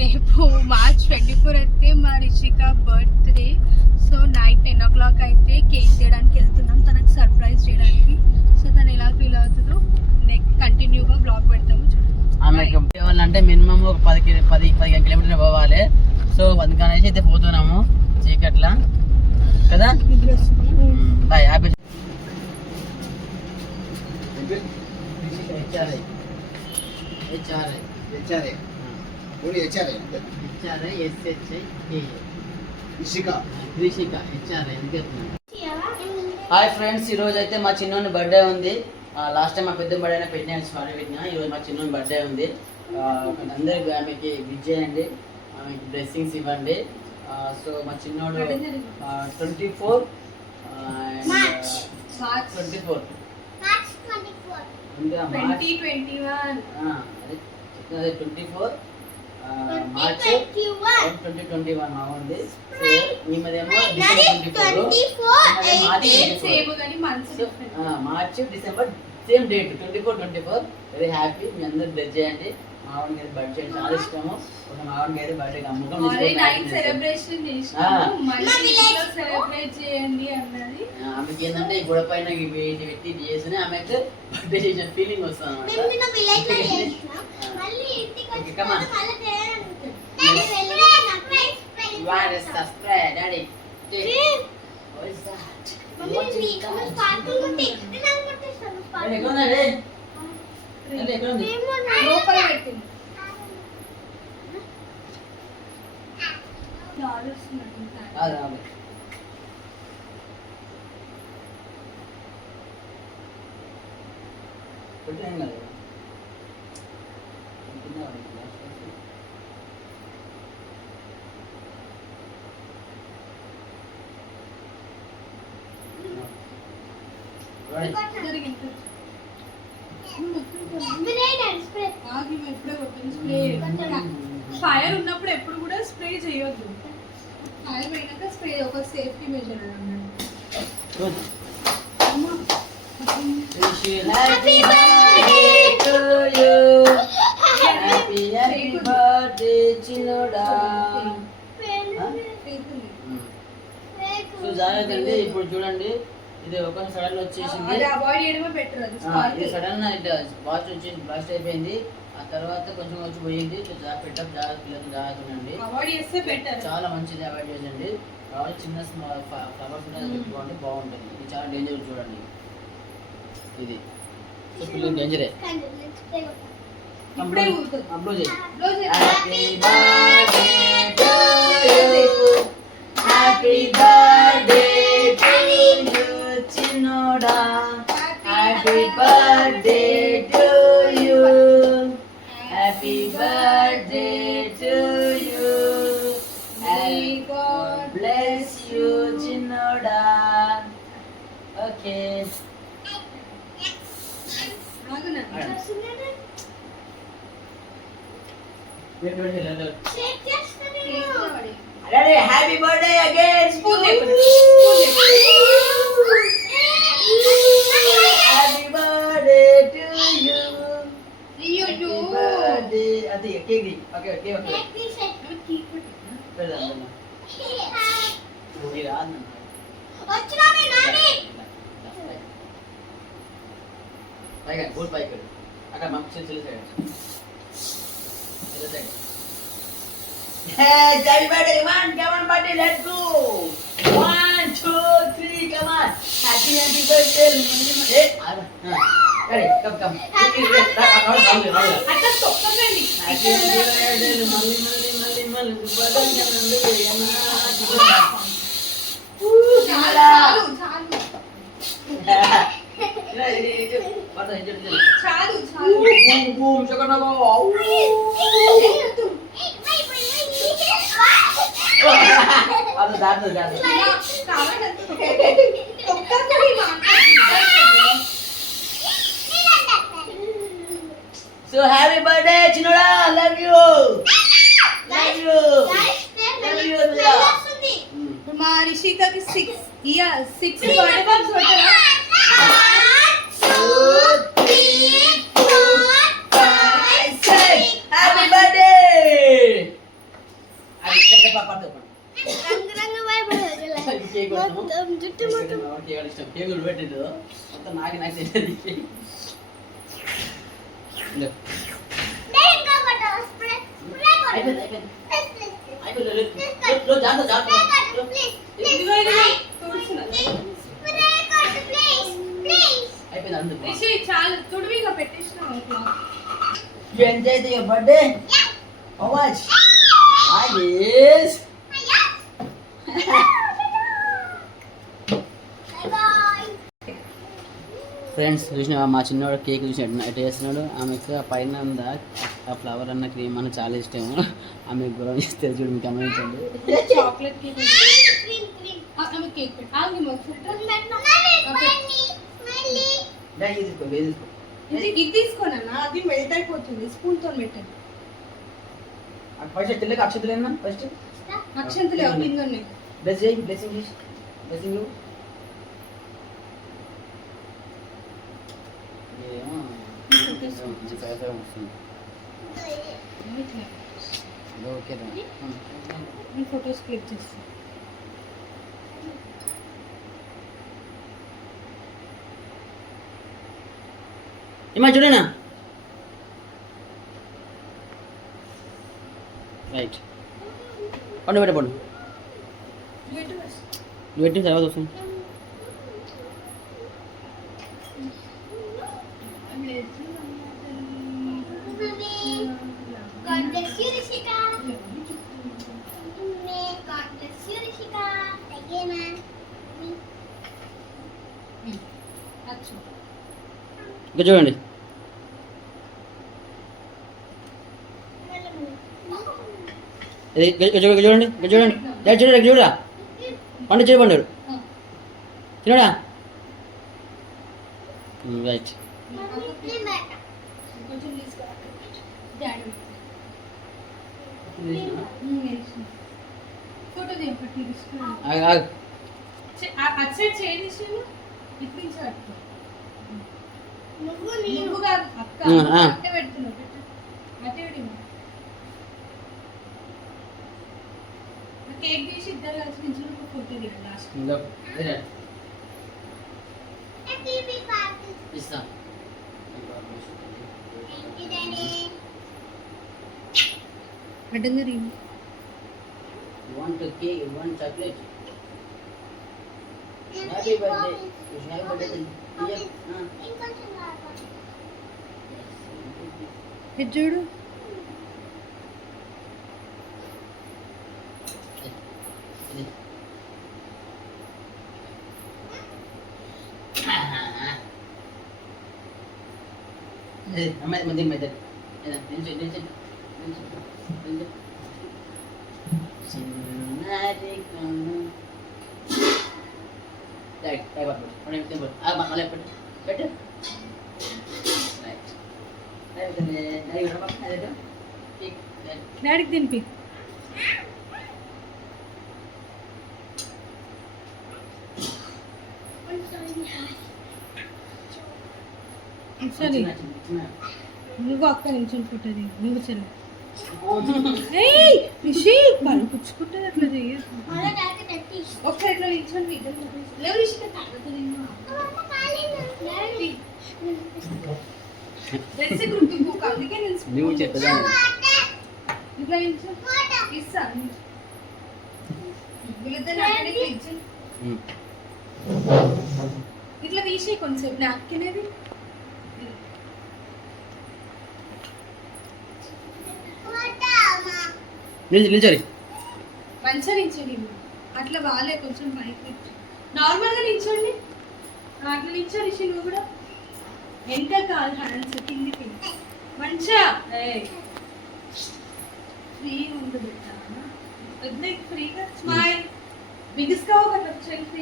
రేపు మార్చ్ 24 అయితే మా Rishika birthday. So night 10 o'clock అయితే కేక్ చేయడానికి వెళ్తున్నాం, తనకు సర్ప్రైజ్ చేయడానికి. సో తను ఎలా ఫీల్ అవుతుందో నెక్స్ట్ కంటిన్యూగా బ్లాగ్ పెడతాము. ఆమెకి అంటే మినిమం ఒక 10-15 కిలోమీటర్లు పోవాలి. సో అందుకనేసి అయితే పోతున్నాము చీకట్లా కదా. బాయ్ హ్యాపీ హాయ్ ఫ్రెండ్స్, ఈరోజు అయితే మా చిన్నోని బర్త్డే ఉంది. లాస్ట్ టైం మా పెద్ద బర్త్డే అయినా పెట్టినా సారీ పెట్టినా. ఈరోజు మా చిన్నోని బర్త్డే ఉంది. అందరికి ఆమెకి విజ్ చేయండి, ఆమెకి బ్లెస్సింగ్స్ ఇవ్వండి. సో మా చిన్నోడు 24 మార్చ్ 2021 బాగుంది. సో ఈమెదేమో March December same date 24 very happy. మీ అందరూ బ్లెస్ చేయండి. మావాడికి అయితే బర్త్డే చాలా ఇష్టము. ఒక మావాడికి అయితే బర్త్డే అమ్మకం ఆమెకి ఏంటంటే ఈ గొడవ పైన పెట్టి చేసి ఆమెకు బర్త్డే చేసిన ఫీలింగ్ వస్తుంది ఫైర్ ఉన్నప్పుడు ఎప్పుడు కూడా స్ప్రే చేయొద్దు. ఫైర్ పోయినాక స్ప్రే ఒక సేఫ్టీ మెజర్ అన్నమాట. Happy birthday to you. Happy birthday చిన్నోడా. సో జాగ్రత్త. ఇప్పుడు చూడండి, ఇది ఒక సడన్ వచ్చేసింది. ఇది సడన్ బాస్ట్ వచ్చేసి బ్లాస్ట్ అయిపోయింది. ఆ తర్వాత కొంచెం వచ్చి పోయింది. జాగ్రత్త, చాలా మంచిది. అవాయిడ్ చేయండి. కాబట్టి చిన్న ఫ్లవర్స్ పెట్టుకోండి, బాగుంటుంది. ఇది చాలా డేంజర్ చూడండి. ఇది పిల్లలు డేంజరే. హ్యాపీ బర్త్డే టు యు చిన్నోడా. Happy birthday to you. Happy birthday to you. God bless you చిన్నోడా. Okay happy birthday again. Happy birthday to you. అది cake. Okay okay okay good bye అక్కడ మంచి Happy birthday, come on, party, let's go. 1, 2, 3, come on. Happy birthday. Ready, come. Happy birthday, boom, So happy birthday Chinoda, love you. మా రిషికకి 6 years 6 birthday box పెట్టారా? 1 2 3 4 5 6 Happy birthday. ఇష్టం కేకులు పెట్టిండు మొత్తం నాకు తెలియదు. అయిపోయింది అందుకు చాలు తుడివిగా పెట్టేసిన You enjoyed your birthday? How much? Yes. Friends చూసిన మా చిన్నవాడు కేక్ చూసినట్టు ఎట్లా చేస్తున్నాడు. ఆమెకు ఆ పైన ఉందా ఆ ఫ్లవర్ అన్న క్రీమ్ అన్న చాలా ఇష్టం. ఆమె గురం చేస్తే చూడు మీకు గమనించండి. చాక్లెట్ కేక్ కేక్ ఇది తీసుకోనా అది మెల్ట్ అయిపోతుంది. స్పూన్ తో పెట్టండి. ఫస్ట్ తెల్లకి అక్షతలేనా ఫస్ట్ అక్షంతలే కిందనే బ్లెస్సింగ్ ఫొటోస్ క్లిక్ చేస్తాను. ఏమా చూడనా రైట్ పండు పెట్ట పండు నువ్వు పెట్టిన తర్వాత వస్తుంది. ఇంకా చూడండి చూడండి చూడండి చూడండి చూడరా పండు చూడ పండు చూడరా రైట్ ఫోటో నువ్వు కాదు అక్క అంటే పెడుతున్నావు కేక్ తీసి ఇద్దరు కలిసి నుంచి ఫోటో తీయండి లాస్ట్ ఇస్తా అడ్డంగా రీమ్ want a cake, you want chocolate. Happy birthday. You should have birthday. ఇది చూడు అమ్మాయి మంది మెదడు చిన్నది కన్ను మళ్ళీ పెట్టు డాడీకి తినిపి సరే నువ్వు అక్క నిల్చొని పుట్టది నువ్వు చెల్లి రిషి పని పుచ్చుకుంటుంది అట్లా చెయ్యదు ఒకసారి ఇట్లా నిల్చొని లేవు రిషి అందుకే నువ్వు చెప్పదా ఇట్లా నిల్చో ఇస్తా ఇట్లా తీసి కొంచెం నాప్కిన్ అది నిల్చోరి మంచిగా నిల్చోండి అట్లా వాళ్ళే కొంచెం పైకి నార్మల్గా నిల్చోండి అట్లా నిల్చో రిషి నువ్వు కూడా ఎంత కాదు హ్యాండ్స్ కిందికి మంచిగా ఫ్రీ ఉంటుంది ఫ్రీగా స్మైల్ బిగిస్గా ఒక వచ్చేసి